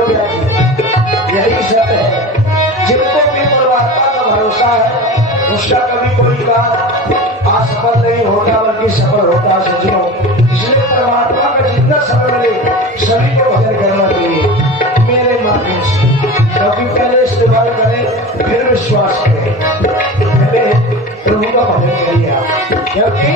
यही सत्य है। जिनको भी परमात्मा का भरोसा है उसका कभी कोई काम असफल नहीं होता बल्कि सफल होता है सज्जनों। इसलिए परमात्मा का जितना समय मिले सभी को भजन करना चाहिए मेरे माध्यम से, क्योंकि पहले इस्तेमाल करें फिर विश्वास करें, पहले प्रभु का भजन करिए आप, क्योंकि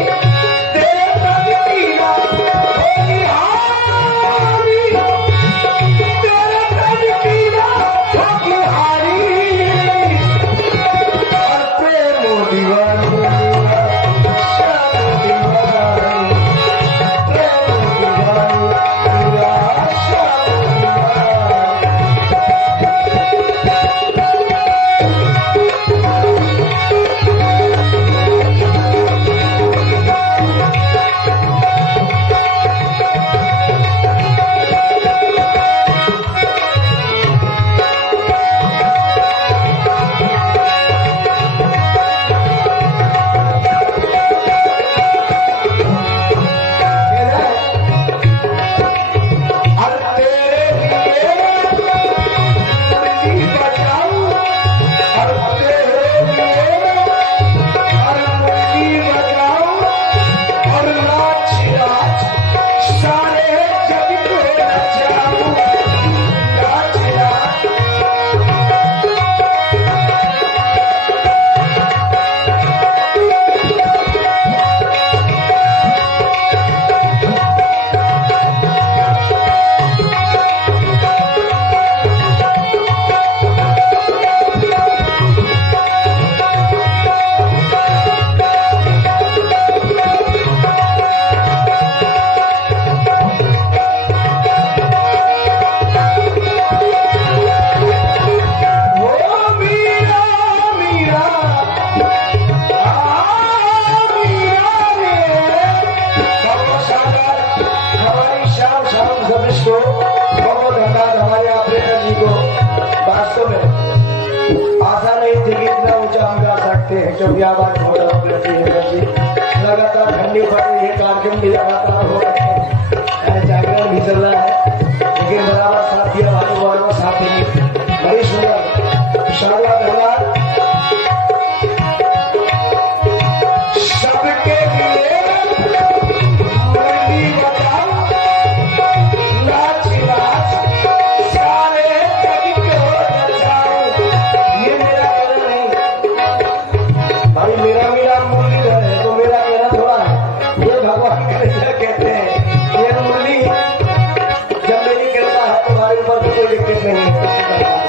क्योंकि आवाज लगातार ठंडी पड़ रही है, कार्यक्रम भी लगातार हो रहे हैं, जागरण भी चल रहा है, लेकिन बराबर साथ दिया भाई साथ ही बड़ी सुंदर शानदार धन्यवाद सबके लिए। मुरली बजाओ नाच नाच सारे कभी को नचाओ, ये मेरा कहना नहीं भाई, मेरा मेरा मुरलीधर है तो मेरा कहना थोड़ा है, ये भगवान कृष्ण कहते हैं। ये मुरली जब मेरी कृपा है तुम्हारे ऊपर तो कोई दिक्कत नहीं है।